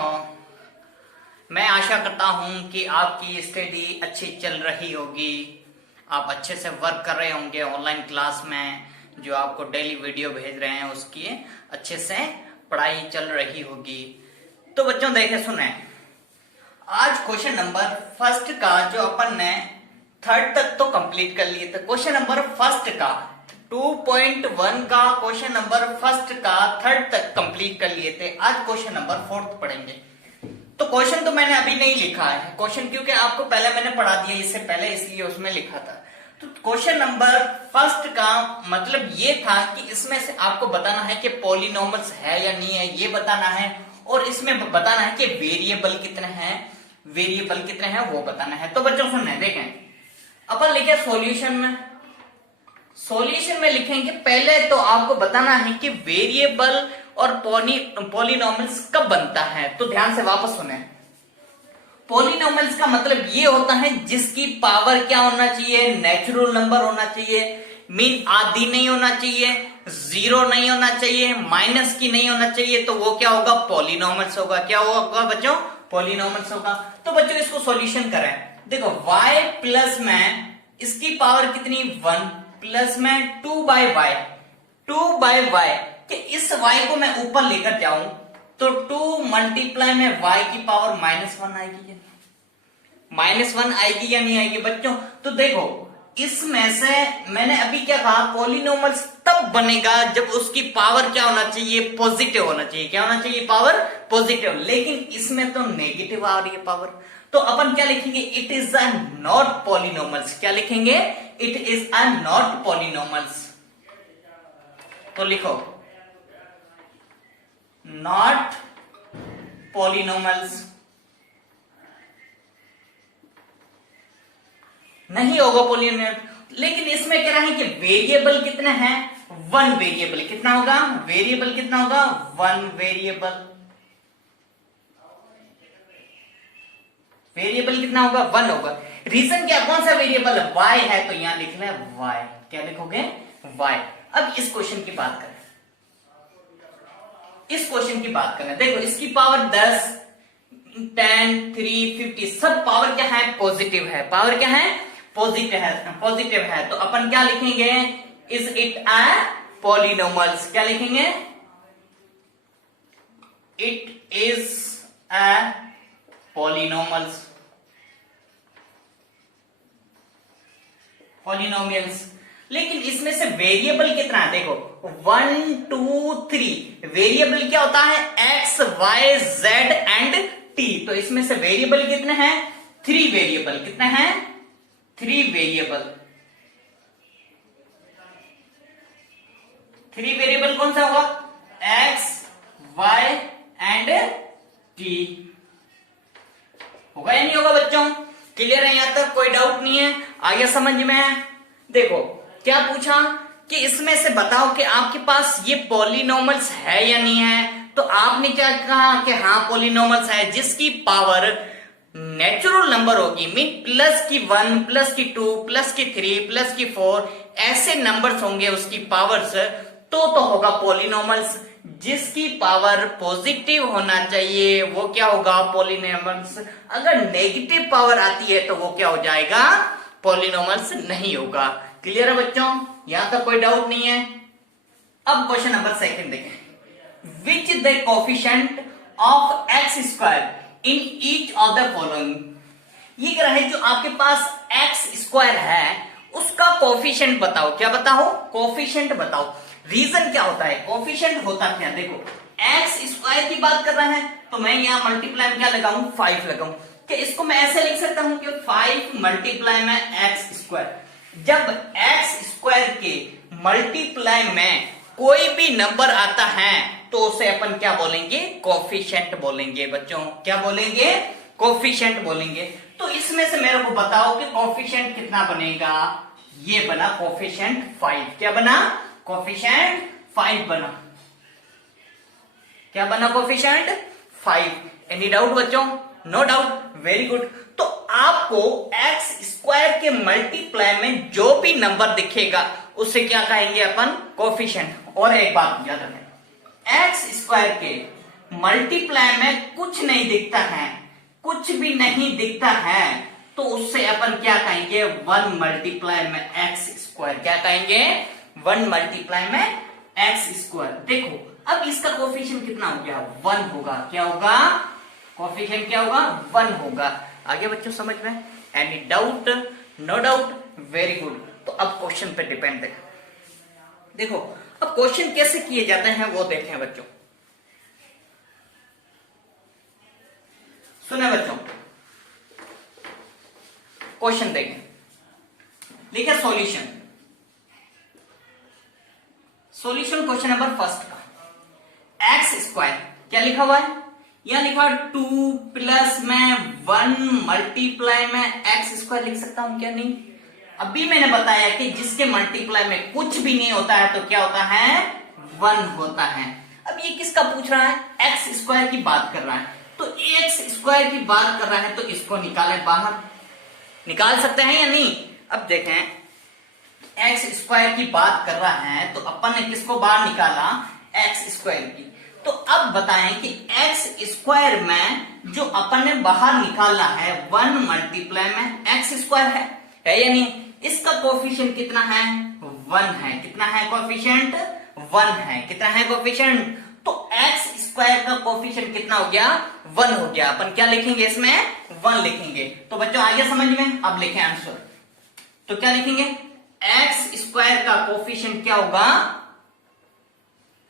हो? मैं आशा करता हूं कि आपकी स्टडी अच्छी चल रही होगी। आप अच्छे से वर्क कर रहे होंगे ऑनलाइन क्लास में, जो आपको डेली वीडियो भेज रहे हैं उसकी अच्छे से पढ़ाई चल रही होगी। तो बच्चों देखे सुने, आज क्वेश्चन नंबर फर्स्ट का जो अपन ने थर्ड तक तो कंप्लीट कर लिए थे, क्वेश्चन नंबर फर्स्ट का 2.1 का क्वेश्चन नंबर फर्स्ट का थर्ड तक कंप्लीट कर लिए थे। आज क्वेश्चन नंबर फोर्थ पढ़ेंगे। तो क्वेश्चन तो मैंने अभी नहीं लिखा है क्वेश्चन, क्योंकि आपको पहले मैंने पढ़ा दिया इससे पहले, इसलिए उसमें लिखा था। तो क्वेश्चन नंबर फर्स्ट का मतलब ये था कि इसमें से आपको बताना है कि पॉलिनोमियल्स है या नहीं है, ये बताना है, और इसमें बताना है कि वेरिएबल कितने हैं वो बताना है। तो बच्चों सुनना है, देखें अपन लिखे सॉल्यूशन में लिखेंगे। पहले तो आपको बताना है कि वेरिएबल और पॉलिनोमियल्स कब बनता है। तो ध्यान से वापस सुने, पॉलिनोमियल्स का मतलब ये होता है जिसकी पावर क्या होना चाहिए, नेचुरल नंबर होना चाहिए, मीन आधी नहीं होना चाहिए, जीरो नहीं होना चाहिए, माइनस की नहीं होना चाहिए, तो वो क्या होगा, पॉलिनोमियल्स होगा। क्या होगा बच्चों, पॉलिनोमियल्स होगा। तो बच्चों इसको सॉल्यूशन करें। देखो y प्लस में इसकी पावर कितनी 1 प्लस में 2 बाय y कि इस y को मैं ऊपर लेकर जाऊं तो 2 मल्टीप्लाई में y की पावर -1 आएगी, -1 आएगी या नहीं आएगी बच्चों। तो देखो इसमें से मैंने अभी क्या कहा, पॉलिनोमियल्स तब बनेगा जब उसकी पावर क्या होना चाहिए, पॉजिटिव होना चाहिए। क्या होना चाहिए, पावर पॉजिटिव। लेकिन इसमें तो नेगेटिव आ रही है पावर, तो अपन क्या लिखेंगे, it is a not polynomials. क्या लिखेंगे, it is a not polynomials. तो लिखो नॉट पॉलिनोमियल्स, नहीं होगा पॉलिनोमियल। लेकिन इसमें क्या है कि वेरिएबल कितने हैं, 1 वेरिएबल। कितना होगा, वेरिएबल कितना होगा, 1 वेरिएबल। वेरिएबल कितना होगा, 1 होगा। रीजन क्या, कौन सा वेरिएबल है, y है, तो यहां लिख लें y। क्या लिखोगे, y। अब इस क्वेश्चन की बात करें, देखो इसकी पावर 10, 10, 3, 50 सब पावर क्या है, पॉजिटिव है। पावर क्या है, पॉजिटिव है। तो अपन क्या लिखेंगे, इज इट अ पॉलिनोमियल्स। क्या लिखेंगे, इट इज अ पॉलिनोमियल्स। लेकिन इसमें से वेरिएबल कितना है, देखो 1, 2, 3 वेरिएबल क्या होता है, x, y, z and t। तो इसमें से वेरिएबल कितने हैं, 3 वेरिएबल। कितने हैं, 3 वेरिएबल। 3 वेरिएबल कौन सा होगा, x, y एंड t। होगा या नहीं होगा बच्चों, क्लियर है यहां तक, कोई डाउट नहीं है, आगे समझ में है। देखो क्या पूछा कि इसमें से बताओ कि आपके पास ये पॉलिनोमियल्स है या नहीं है। तो आपने क्या कहा कि हाँ पॉलिनोमियल्स है, जिसकी पावर नेचुरल नंबर होगी, मीन प्लस की 1 प्लस की 2 प्लस की 3 प्लस की 4 ऐसे नंबर्स होंगे उसकी पावर्स, तो होगा पॉलिनोमियल्स। जिसकी पावर पॉजिटिव होना चाहिए वो क्या होगा, पॉलिनोमियल्स। अगर नेगेटिव पावर आती है तो वो क्या हो जाएगा, पॉलिनोमियल्स नहीं होगा। क्लियर है बच्चों, यहां तक कोई डाउट नहीं है। अब क्वेश्चन नंबर सेकंड देखें, which the coefficient of x square in each of the following. ये क्या है, जो आपके पास एक्स स्क्वायर है उसका कोफिशिएंट बताओ। क्या बताओ, कोफिशिएंट बताओ। रीजन क्या होता है, कोफिशिएंट होता क्या, देखो एक्स स्क्वायर की बात कर रहे हैं तो मैं यहां मल्टीप्लाई में क्या लगाऊं, 5 लगाऊं। कि इसको मैं ऐसे लिख सकता हूं कि 5 मल्टीप्लाई में एक्स स्क्वायर। जब एक्स स्क्वायर के मल्टीप्लाई में कोई भी नंबर आता है तो उसे अपन क्या बोलेंगे, कोफिशिएंट बोलेंगे बच्चों। क्या बोलेंगे, कोफिशिएंट बोलेंगे। तो इसमें से मेरे को बताओ कि कोफिशिएंट कितना बनेगा। ये बना कोफिशिएंट 5। क्या बना, कोफिशिएंट 5 बना। क्या बना, कोफिशिएंट 5। एनी डाउट बच्चों, नो डाउट, वेरी गुड। तो आपको एक्स स्क्वायर के मल्टीप्लाई में जो भी नंबर दिखेगा उसे क्या कहेंगे अपन, कोफिशिएंट। और एक बात याद रखें, एक्स स्क्वायर के मल्टीप्लाई में कुछ नहीं दिखता है, कुछ भी नहीं दिखता है, तो उससे अपन क्या कहेंगे, 1 मल्टीप्लाई में एक्स स्क्वायर। क्या कहेंगे, 1 मल्टीप्लाई में एक्स स्क्वायर। देखो अब इसका कोफिशिएंट कितना हो गया, 1 होगा। क्या होगा, कोफिशिएंट क्या होगा, 1 होगा। आगे बच्चों समझ में, any doubt, no doubt, very good. तो अब क्वेश्चन पे डिपेंड है। देखो अब क्वेश्चन कैसे किए जाते हैं वो देखें बच्चों। सुने बच्चों, क्वेश्चन देखें, लिखा solution. Solution question number first का, एक्स स्क्वायर क्या लिखा हुआ है, यहां लिखा 2 प्लस में 1 मल्टीप्लाई में एक्स स्क्वायर लिख सकता हूं क्या, नहीं। अभी मैंने बताया कि जिसके मल्टीप्लाई में कुछ भी नहीं होता है तो क्या होता है, 1 होता है। अब ये किसका पूछ रहा है, एक्स स्क्वायर की बात कर रहा है, तो एक्स स्क्वायर की बात कर रहा है तो इसको निकालें बाहर। निकाल सकते हैं या नहीं। अब देखें एक्स स्क्वायर की बात कर रहा है तो अपन ने किसको बाहर निकाला, एक्स स्क्वायर की। तो अब बताएं कि एक्स स्क्वायर में जो अपन ने बाहर निकाला है 1 मल्टीप्लाई में एक्स स्क्वायर है या नहीं। इसका कोफिशिएंट कितना है, 1 है। कितना है कोफिशिएंट, 1 है। कितना है कोफिशिएंट, तो एक्स स्क्वायर का कोफिशिएंट कितना हो गया, 1 हो गया। अपन क्या लिखेंगे इसमें, 1 लिखेंगे। तो बच्चों आ गया समझ में। अब लिखें आंसर, तो क्या लिखेंगे, एक्स स्क्वायर का कोफिशिएंट क्या होगा,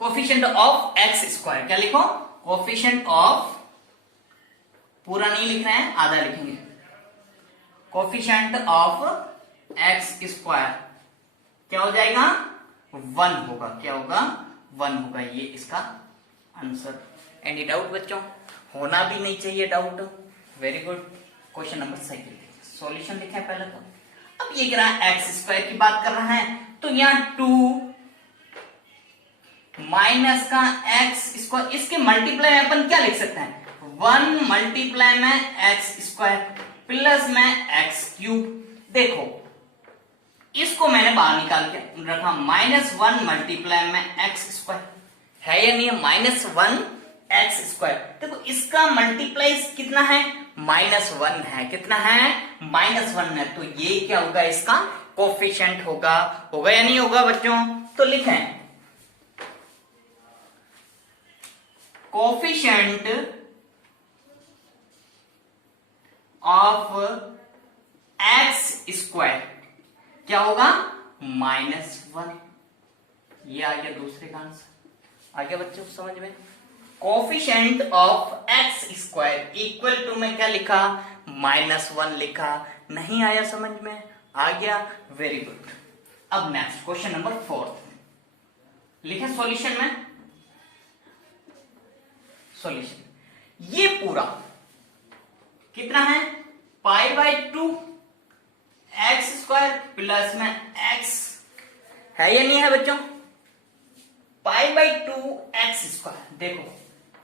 कोफिशिएंट ऑफ एक्स स्क्वायर। क्या लिखो, कोफिशिएंट ऑफ, पूरा नहीं लिख रहे हैं, आधा लिखेंगे, कोफिशिएंट ऑफ एक्स स्क्वायर क्या हो जाएगा, 1 होगा। क्या होगा, 1 होगा। ये इसका आंसर। एनी डाउट बच्चों, होना भी नहीं चाहिए doubt. Very good. Question number second, solution लिखा है पहले तो। अब ये कह रहा है एक्स स्क्वायर की बात कर रहा है तो यहां 2 माइनस का एक्स स्क्वायर, इसके मल्टीप्लाई में अपन क्या लिख सकते हैं, 1 मल्टीप्लाई में एक्स स्क्वायर प्लस में एक्स क्यूब। देखो इसको मैंने बाहर निकाल के रखा, -1 मल्टीप्लाई में एक्स स्क्वायर है या नहीं है, -1 एक्स स्क्वायर। देखो इसका मल्टीप्लाई कितना है, -1 है। कितना है, -1 है। तो ये क्या होगा, इसका कोफिशिएंट होगा। होगा या नहीं होगा बच्चों, तो लिखें कोफिशिएंट ऑफ एक्स स्क्वायर क्या होगा, -1। ये आ गया दूसरे का आंसर। आ गया बच्चों समझ में। Coefficient of x square equal to में क्या लिखा, -1 लिखा। नहीं आया समझ में, आ गया, वेरी गुड। अब नेक्स्ट क्वेश्चन नंबर 4 लिखे सॉल्यूशन में। सॉल्यूशन ये पूरा कितना है, π/2 एक्स स्क्वायर प्लस में एक्स है या नहीं है बच्चों, π/2 एक्स स्क्वायर। देखो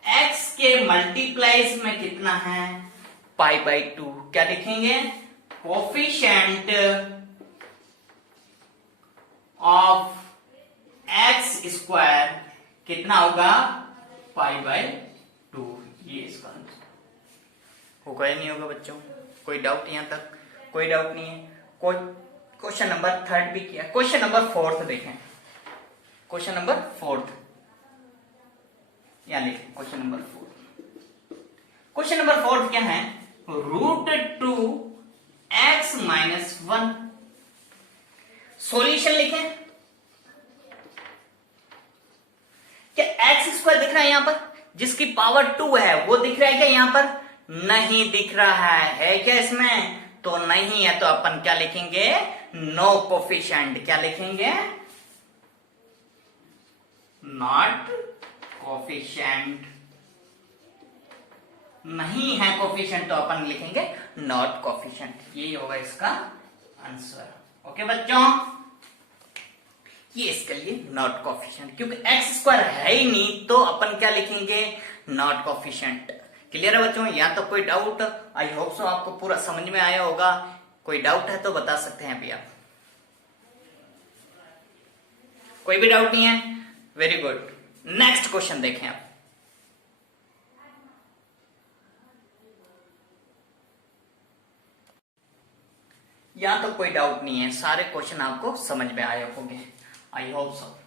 एक्स के मल्टीप्लाइज में कितना है, π/2। क्या लिखेंगे, कोफिशिएंट ऑफ एक्स स्क्वायर कितना होगा, π/2। ये इसका आंसर होगा या नहीं होगा बच्चों, कोई डाउट यहां तक, कोई डाउट नहीं है। कोई क्वेश्चन नंबर 3 भी किया। क्वेश्चन नंबर 4 देखें, क्वेश्चन नंबर 4 यहां लिखें, क्वेश्चन नंबर 4। क्वेश्चन नंबर 4 क्या है, √2x-1। सॉल्यूशन लिखें। क्या एक्स स्क्वायर दिख रहा है यहां पर, जिसकी पावर 2 है वो दिख रहा है क्या यहां पर, नहीं दिख रहा है क्या इसमें, तो नहीं है। तो अपन क्या लिखेंगे, नो कोफिशिएंट। क्या लिखेंगे, नॉट कोफिशिएंट। नहीं है कोफिशिएंट तो अपन लिखेंगे नॉट कोफिशिएंट। यही होगा इसका आंसर। ओके बच्चों, ये इसके लिए नॉट कोफिशिएंट, क्योंकि एक्स स्क्वायर है ही नहीं तो अपन क्या लिखेंगे, नॉट कोफिशिएंट। क्लियर है बच्चों, या तो कोई डाउट, आई होप सो आपको पूरा समझ में आया होगा। कोई डाउट है तो बता सकते हैं अभी आप, कोई भी डाउट नहीं है, वेरी गुड। नेक्स्ट क्वेश्चन देखें आप। यहाँ तो कोई डाउट नहीं है, सारे क्वेश्चन आपको समझ में आए होंगे, आई होप सो।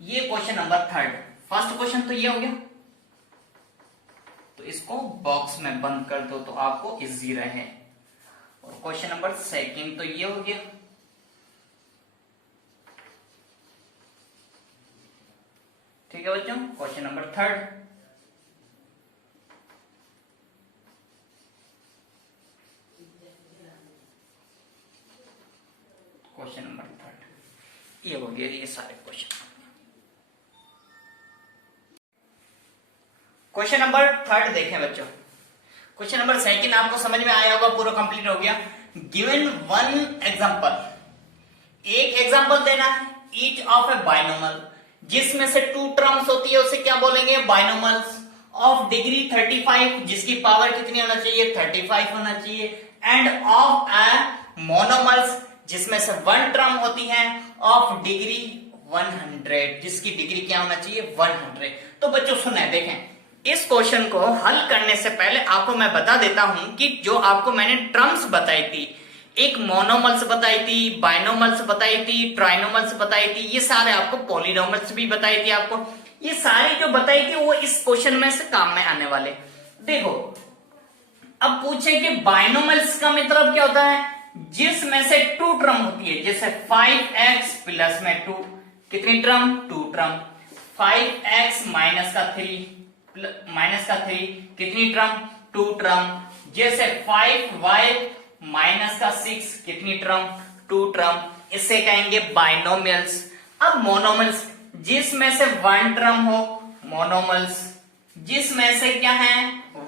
ये क्वेश्चन नंबर 3, फर्स्ट क्वेश्चन तो ये हो गया, तो इसको बॉक्स में बंद कर दो तो आपको इजी रहे। और क्वेश्चन नंबर 2 तो ये हो गया, ठीक है बच्चों। क्वेश्चन नंबर 3, क्वेश्चन नंबर 3 ये हो गया, ये सारे क्वेश्चन। क्वेश्चन नंबर 3 देखें बच्चों। क्वेश्चन नंबर 2 आपको समझ में आया होगा, पूरा कंप्लीट हो गया। गिवन वन एग्जांपल, एक एग्जांपल देना है ईच ऑफ ए बाइनोमल, जिसमें से 2 टर्म्स होती है उसे क्या बोलेंगे, बाइनोमल्स ऑफ डिग्री 35, जिसकी पावर कितनी होना चाहिए, 35 होना चाहिए, एंड ऑफ ए मोनोमल्स, जिसमें से 1 टर्म होती है ऑफ डिग्री 100, जिसकी डिग्री क्या होना चाहिए, 100। तो बच्चों सुने, देखें इस क्वेश्चन को हल करने से पहले आपको मैं बता देता हूं कि जो आपको मैंने टर्म्स बताई थी, एक मोनोमल्स बताई थी, बाइनोमल्स बताई थी, ट्राइनोमल्स बताई थी, ये सारे आपको पॉलिनोमल्स भी बताई थी आपको, ये सारी जो बताई थी वो इस क्वेश्चन में से काम में आने वाले। देखो अब पूछे कि बाइनोमल्स का मतलब क्या होता है, जिसमें से 2 टर्म होती है, जैसे 5x प्लस में 2, कितनी टर्म, 2 टर्म, 5x माइनस का 3 कितनी टर्म, 2 टर्म, जैसे 5y माइनस का 6 कितनी टर्म, 2 टर्म, इसे कहेंगे बाइनोमियल्स। अब मोनोमल्स, जिसमें से 1 टर्म हो, मोनोमल्स जिसमें से क्या है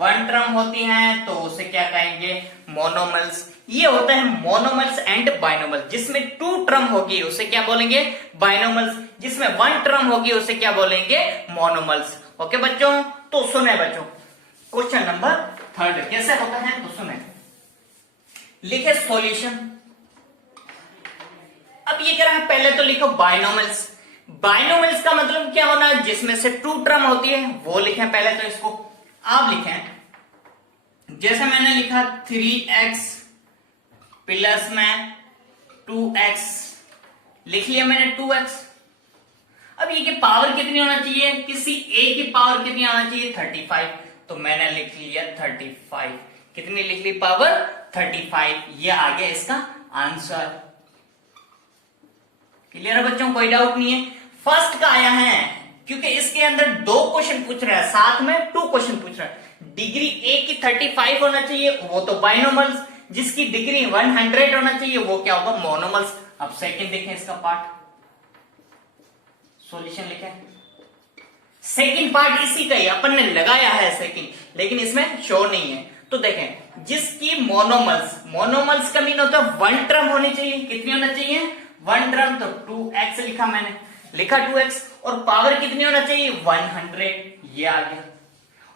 1 टर्म होती हैं, तो उसे क्या कहेंगे, मोनोमल्स। ये होता है मोनोमल्स एंड बाइनोमल्स। जिसमें 2 टर्म होगी उसे क्या बोलेंगे, बाइनोमल्स, जिसमें 1 टर्म होगी उसे क्या बोलेंगे, मोनोमल्स। ओके बच्चों, तो सुने बच्चों क्वेश्चन नंबर 3 कैसे होता है, तो सुने, लिखे सॉल्यूशन। अब ये कह रहा है, पहले तो लिखो बाइनोमल्स। बाइनोमल्स का मतलब क्या होना है, जिसमें से 2 टर्म होती है, वो लिखें पहले तो इसको। आप लिखें, जैसे मैंने लिखा 3x प्लस में 2x, लिख लिया मैंने 2x। अब ये की पावर कितनी होना चाहिए, किसी a की पावर कितनी आना चाहिए, 35, तो मैंने लिख लिया 35, कितनी लिख ली, पावर 35, ये आ गया इसका आंसर। क्लियर है बच्चों, कोई डाउट नहीं है। फर्स्ट का आया है क्योंकि इसके अंदर 2 क्वेश्चन पूछ रहा है, साथ में 2 क्वेश्चन पूछ रहा है। डिग्री a की 35 होना चाहिए, वो तो बाइनोमल्स, जिसकी डिग्री 100 होना चाहिए, वो क्या होगा, मोनोमल्स। अब सेकंड देखें इसका पार्ट, सॉल्यूशन लिखे, सेकंड पार्ट इसी का ही अपन ने लगाया है सेकंड, लेकिन इसमें शो नहीं है। तो देखें, जिसकी मोनोमल्स का मीन होता है 1 टर्म होनी चाहिए, कितनी होना चाहिए, 1 टर्म, तो 2x लिखा मैंने, लिखा 2x, और पावर कितनी होना चाहिए, 100, ये आ गया।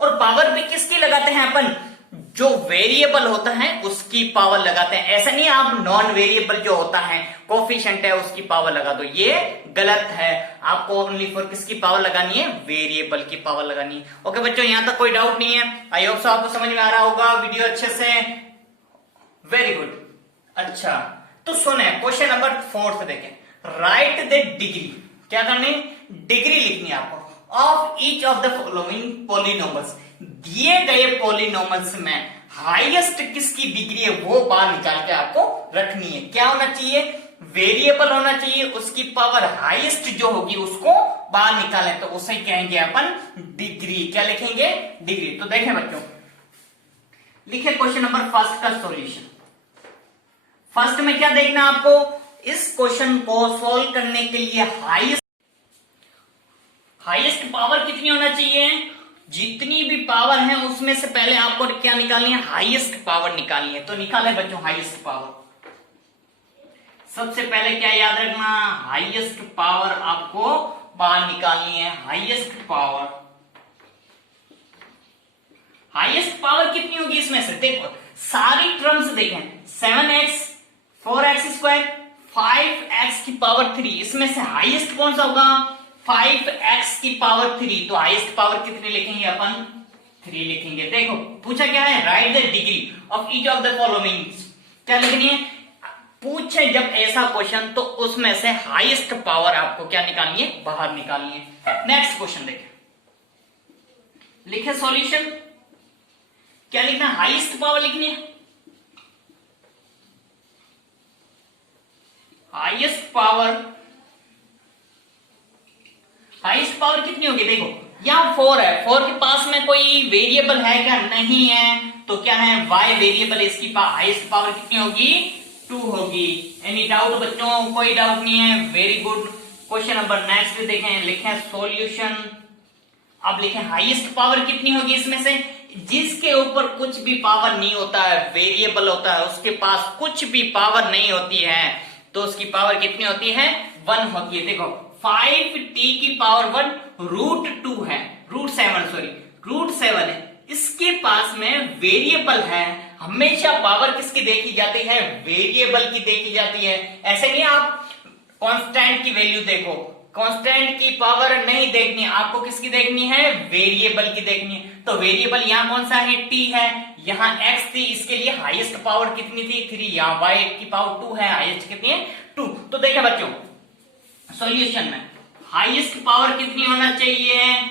और पावर भी किसकी लगाते हैं अपन, जो वेरिएबल होता है उसकी पावर लगाते हैं, ऐसा नहीं आप नॉन वेरिएबल जो होता है कोफिशिएंट है उसकी पावर लगा दो, ये गलत है। आपको ओनली फॉर किसकी पावर लगानी है, वेरिएबल की पावर लगानी है। ओके बच्चों, यहां तक कोई डाउट नहीं है, आई होप सो आपको समझ में आ रहा होगा वीडियो अच्छे से, वेरी गुड। अच्छा तो सुने, क्वेश्चन नंबर 4 देखें, राइट द डिग्री, क्या करनी, डिग्री लिखनी है आपको, of each of the following polynomials, दिए गए पॉलिनोमल्स में हाईएस्ट किसकी डिग्री है वो बाहर निकाल के आपको रखनी है। क्या होना चाहिए, वेरिएबल होना चाहिए, उसकी पावर हाईएस्ट जो होगी उसको बाहर निकालें, तो उसे कहेंगे अपन डिग्री। क्या लिखेंगे, डिग्री। तो देखें बच्चों, लिखे क्वेश्चन नंबर 1 का सॉल्यूशन। फर्स्ट में क्या देखना आपको, इस क्वेश्चन को सॉल्व करने के लिए हाईएस्ट पावर कितनी होना चाहिए, जितनी भी पावर है उसमें से पहले आपको क्या निकालनी है, हाईएस्ट पावर निकालनी है। तो निकाले बच्चों हाईएस्ट पावर। सबसे पहले क्या याद रखना, हाईएस्ट पावर आपको बाहर निकालनी है, हाईएस्ट पावर। हाईएस्ट पावर कितनी होगी इसमें से, देखो सारी टर्म्स देखें, 7x 4x², 5x की पावर 3, इसमें से हाईएस्ट कौन सा होगा, 5x की पावर 3, तो हाईएस्ट पावर कितनी लिखेंगे अपन, 3 लिखेंगे। देखो पूछा क्या है, right the degree of each of the following, क्या लिखनी है, पूछे जब ऐसा क्वेश्चन तो उसमें से हाईएस्ट पावर आपको क्या निकालनी है, बाहर निकालनी है। नेक्स्ट क्वेश्चन देखें, लिखे सॉल्यूशन, क्या लिखना है, हाईएस्ट पावर लिखनी है। हाईएस्ट पावर कितनी होगी, देखो यहां 4 है, 4 के पास में कोई वेरिएबल है क्या, नहीं है, तो क्या है y वेरिएबल, इसकी हाईएस्ट पावर कितनी होगी, 2 होगी। एनी डाउट बच्चों, कोई डाउट नहीं है, very good. Question number next देखें, लिखें सॉल्यूशन। अब लिखें हाईएस्ट पावर कितनी होगी, इसमें से जिसके ऊपर कुछ भी पावर नहीं होता है, वेरिएबल होता है, उसके पास कुछ भी पावर नहीं होती है, तो उसकी पावर कितनी होती है, 1 होती है। देखो 5t की पावर 1 √2 है, √7 है, इसके पास में वेरिएबल है, हमेशा पावर किसकी देखी जाती है, वेरिएबल की देखी जाती है। ऐसे नहीं आप कांस्टेंट की वैल्यू देखो, कांस्टेंट की पावर नहीं देखनी, आपको किसकी देखनी है, वेरिएबल की देखनी है। तो वेरिएबल यहां कौन सा है, t है, यहां x थी, इसके लिए हाईएस्ट पावर कितनी थी, 3, यहां y की पावर 2 है, हाईएस्ट कितनी है, 2। तो देखिए बच्चों सॉल्यूशन में हाईएस्ट पावर कितनी होना चाहिए,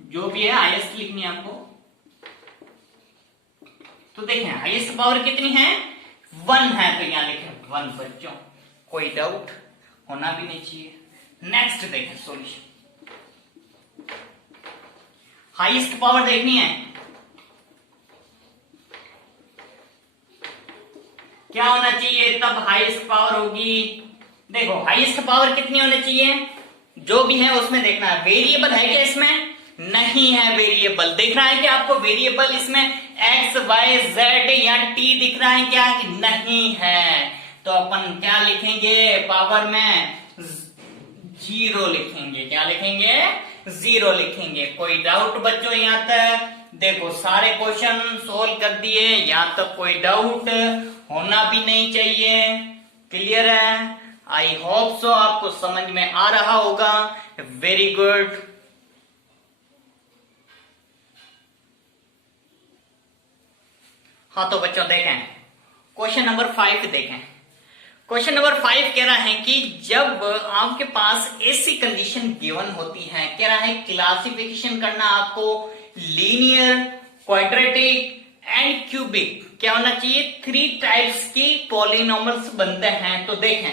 जो भी है हाईएस्ट लिखनी है आपको। तो देखें हाईएस्ट पावर कितनी है, 1 है, तो यहां लिखें 1 बच्चों, कोई डाउट होना भी नहीं चाहिए। नेक्स्ट देखें सॉल्यूशन, हाईएस्ट पावर देखनी है, क्या होना चाहिए, तब हाईएस्ट पावर होगी। देखो हाईएस्ट पावर कितनी होनी चाहिए, जो भी है उसमें देखना है, वेरिएबल है क्या इसमें, नहीं है वेरिएबल, देख रहा है कि आपको वेरिएबल इसमें x y z या t दिख रहा है क्या, नहीं है, तो अपन क्या लिखेंगे, पावर में 0 लिखेंगे, क्या लिखेंगे, 0 लिखेंगे। कोई डाउट बच्चों यहां तक, देखो सारे क्वेश्चन सोल्व कर दिए, यहां तक कोई डाउट होना भी नहीं चाहिए, क्लियर है। आई होप सो आपको समझ में आ रहा होगा, वेरी गुड। हाँ तो बच्चों देखें क्वेश्चन नंबर 5 देखें। क्वेश्चन नंबर 5 कह रहा है कि जब आपके पास ऐसी कंडीशन गिवन होती है, कह रहा है क्लासिफिकेशन करना आपको लीनियर, क्वाड्रेटिक एंड क्यूबिक, क्या होना चाहिए, 3 टाइप्स की पॉलिनॉमियल्स बनते हैं। तो देखें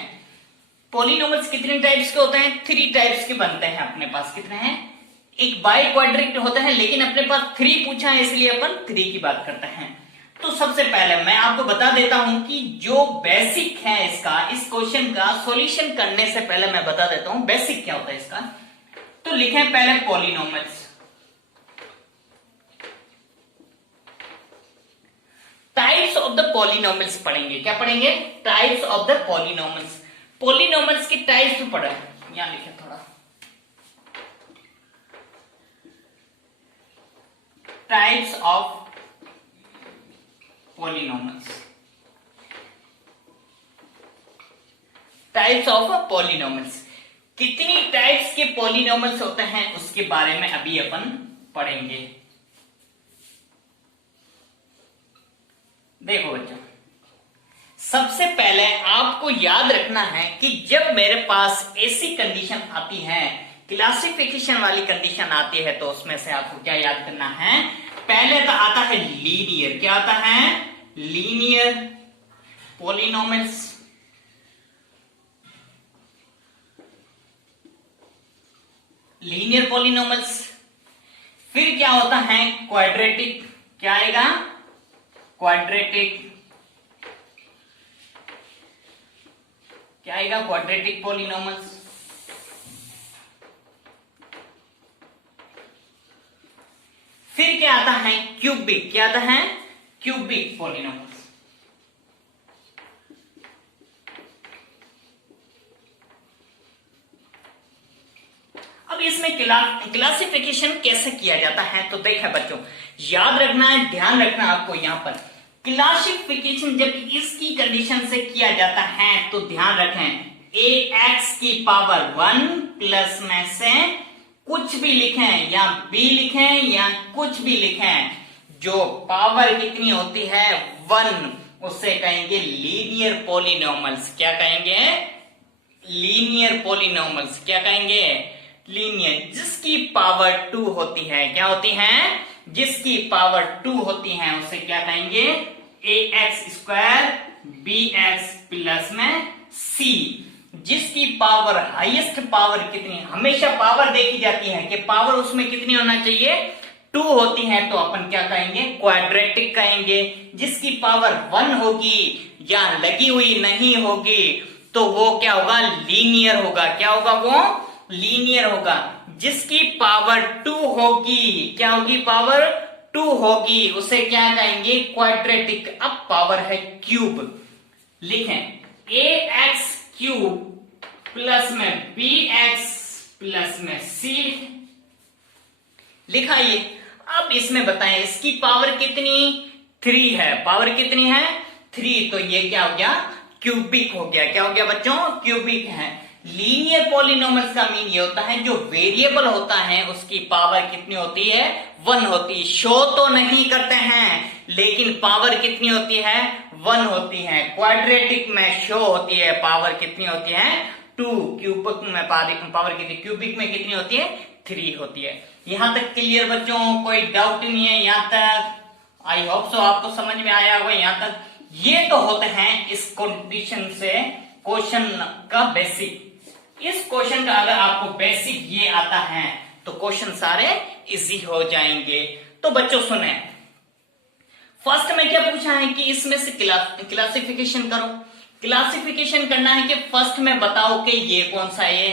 पॉलिनॉमियल्स कितने टाइप्स के होते हैं, 3 टाइप्स के बनते हैं अपने पास, कितने हैं, एक बाई क्वाड्रेटिक होते हैं, लेकिन अपने पास 3 पूछा है इसलिए अपन 3 की बात करते हैं। तो सबसे पहले मैं आपको बता देता हूं कि जो बेसिक है इसका, इस क्वेश्चन का सॉल्यूशन करने से पहले मैं बता देता हूं बेसिक क्या होता है इसका। तो लिखें पहले polynomials, types of the polynomials पढ़ेंगे, क्या पढ़ेंगे, types of the polynomials. Polynomials की टाइप्स भी पढ़े, यहां लिखे थोड़ा, types of polynomials, types of polynomials, कितनी टाइप्स के पॉलिनॉमियल्स होते हैं उसके बारे में अभी अपन पढ़ेंगे। देखो बच्चों सबसे पहले आपको याद रखना है कि जब मेरे पास ऐसी कंडीशन आती है, क्लासिफिकेशन वाली कंडीशन आती है, तो उसमें से आपको क्या याद करना है, पहले तो आता है लीनियर, क्या आता है, लीनियर पॉलिनॉमियल्स, लीनियर पॉलिनॉमियल्स। फिर क्या होता है, क्वाड्रेटिक, क्या आएगा, क्वाड्रेटिक, क्या आएगा, क्वाड्रेटिक पॉलिनॉमियल्स। फिर क्या आता है, क्यूबिक, क्या आता है, क्यूबिक पॉलिनॉमियल्स। अब इसमें क्लासिफिकेशन कैसे किया जाता है, तो देखा बच्चों याद रखना है, ध्यान रखना आपको यहां पर, क्लासिफिकेशन जब इसकी कंडीशन से किया जाता है तो ध्यान रखें, ax की पावर 1 प्लस में से कुछ भी लिखें या b लिखें या कुछ भी लिखें, जो पावर कितनी होती है 1, उसे कहेंगे लीनियर पॉलिनोमल्स। क्या कहेंगे? Linear polynomials. क्या कहेंगे? लीनियर। जिसकी पावर 2 होती है, क्या होती है? जिसकी पावर 2 होती है उसे क्या कहेंगे? ax² bx प्लस में c। जिसकी पावर हाईएस्ट पावर कितनी, हमेशा पावर देखी जाती है कि पावर उसमें कितनी होना चाहिए, 2 होती है, तो अपन क्या कहेंगे? क्वाड्रेटिक कहेंगे। जिसकी पावर 1 होगी या लगी हुई नहीं होगी तो वो क्या होगा? लीनियर होगा। क्या होगा? वो लीनियर होगा। जिसकी पावर 2 होगी, क्या होगी? पावर 2 होगी, उसे क्या कहेंगे? क्वाड्रेटिक। अब पावर है क्यूब, लिखें ax³ प्लस में bx प्लस में c लिखा ये। अब इसमें बताएं इसकी पावर कितनी? 3 है। पावर कितनी है? 3। तो ये क्या हो गया? क्यूबिक हो गया। क्या हो गया बच्चों? क्यूबिक है। लीनियर पॉलिनोमल्स का मीन ये होता है जो वेरिएबल होता है उसकी पावर कितनी होती है? 1 होती है। शो तो नहीं करते हैं लेकिन पावर कितनी होती है? 1 होती है। क्वाड्रेटिक में शो होती है, पावर कितनी होती है? 2। क्यूबिक में पावर कितनी? क्यूबिक में कितनी होती है? 3 होती है। यहां तक क्लियर बच्चों? कोई डाउट नहीं है यहां तक? आई होप सो आपको समझ में आया होगा यहां तक। ये तो होते हैं इस कंडीशन से क्वेश्चन का बेसिक। इस क्वेश्चन का अगर आपको बेसिक ये आता है तो क्वेश्चन सारे इजी हो जाएंगे। तो बच्चों सुने, फर्स्ट में क्या पूछा है कि इसमें से क्लासिफिकेशन करो। क्लासिफिकेशन करना है कि फर्स्ट में बताओ कि ये कौन सा है,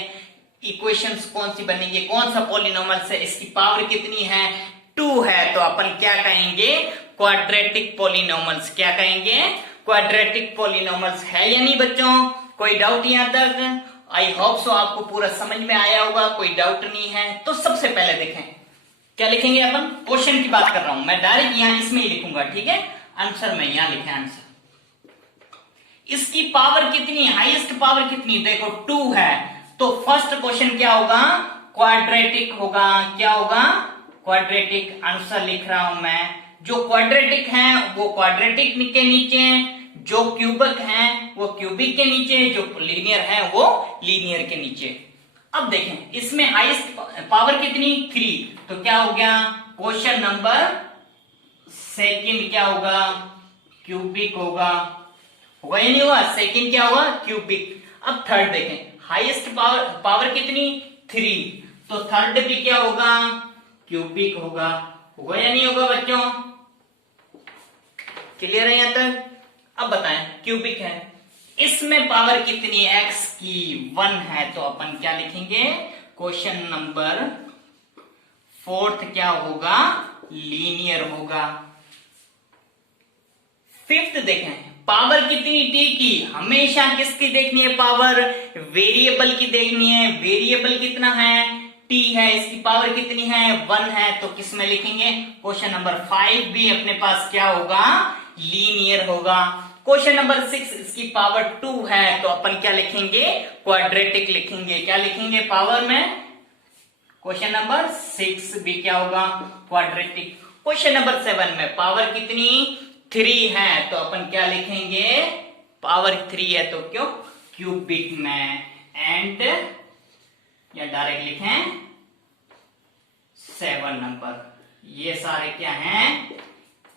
इक्वेशंस कौन सी बनेगी, कौन सा पॉलिनोमल है, इसकी पावर कितनी है? 2 है। तो अपन क्या कहेंगे? Quadratic polynomials. क्या कहेंगे? Quadratic polynomials. है या नहीं बच्चों? कोई डाउट यहां तक? आई होप सो आपको पूरा समझ में आया होगा, कोई डाउट नहीं है। तो सबसे पहले देखें क्या लिखेंगे अपन? क्वेश्चन की बात कर रहा हूं मैं, डायरेक्ट यहां इसमें ही लिखूंगा, ठीक है? आंसर में यहां लिखे आंसर। इसकी पावर कितनी? हाईएस्ट पावर कितनी? देखो 2 है। तो फर्स्ट क्वेश्चन क्या होगा? क्वाड्रेटिक होगा। क्या होगा? क्वाड्रेटिक। आंसर लिख रहा हूं मैं। जो क्वाड्रेटिक है वो क्वाड्रेटिक के नीचे, जो क्यूबिक है वो क्यूबिक के नीचे, जो लीनियर है वो लीनियर के नीचे। अब देखें इसमें हाईएस्ट पावर कितनी? 3। तो क्या हो गया? क्वेश्चन नंबर सेकंड क्या होगा? क्यूबिक होगा। होगा या नहीं होगा? सेकंड क्या होगा? क्यूबिक। अब थर्ड देखें, हाईएस्ट पावर कितनी? 3। तो थर्ड भी क्या होगा? क्यूबिक होगा। होगा या नहीं होगा बच्चों? क्लियर है यहां तक? अब बताएं, क्यूबिक है, इसमें पावर कितनी? x की 1 है। तो अपन क्या लिखेंगे? क्वेश्चन नंबर 4 क्या होगा? लीनियर होगा। 5th देखें, पावर कितनी? t की। हमेशा किसकी देखनी है पावर? वेरिएबल की देखनी है। वेरिएबल कितना है? t है। इसकी पावर कितनी है? 1 है। तो किस में लिखेंगे? क्वेश्चन नंबर 5 भी अपने पास क्या होगा? लीनियर होगा। क्वेश्चन नंबर 6, इसकी पावर 2 है। तो अपन क्या लिखेंगे? क्वाड्रेटिक लिखेंगे। क्या लिखेंगे पावर में? क्वेश्चन नंबर 6 भी क्या होगा? क्वाड्रेटिक। क्वेश्चन नंबर 7 में पावर कितनी? 3 है। तो अपन क्या लिखेंगे? पावर 3 है तो क्यों? क्यूबिक में। एंड या डायरेक्ट लिखें 7 नंबर। ये सारे क्या हैं?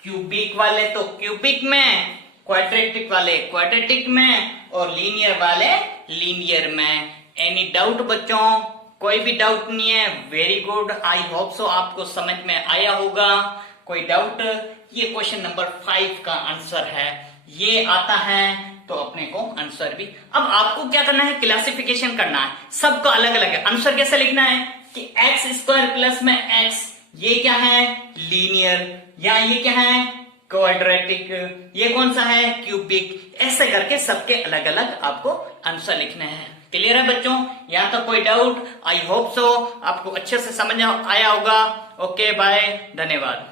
क्यूबिक वाले तो क्यूबिक में, क्वाड्रेटिक वाले क्वाड्रेटिक में, और लीनियर वाले लीनियर में। एनी डाउट बच्चों? कोई भी डाउट नहीं है? Very good. I hope so आपको समझ में आया होगा। कोई डाउट? ये क्वेश्चन नंबर 5 का आंसर है। ये आता है तो अपने को आंसर भी। अब आपको क्या करना है? क्लासिफिकेशन करना है। सबका अलग अलग है। आंसर कैसे लिखना है कि x² प्लस में x, ये क्या है? लीनियर। या ये क्या है? क्वाड्रेटिक। ये कौन सा है? क्यूबिक। ऐसे करके सबके अलग अलग आपको आंसर लिखने हैं। क्लियर है बच्चों? यहां तक कोई डाउट? आई होप सो आपको अच्छे से समझ आया होगा। ओके बाय, धन्यवाद।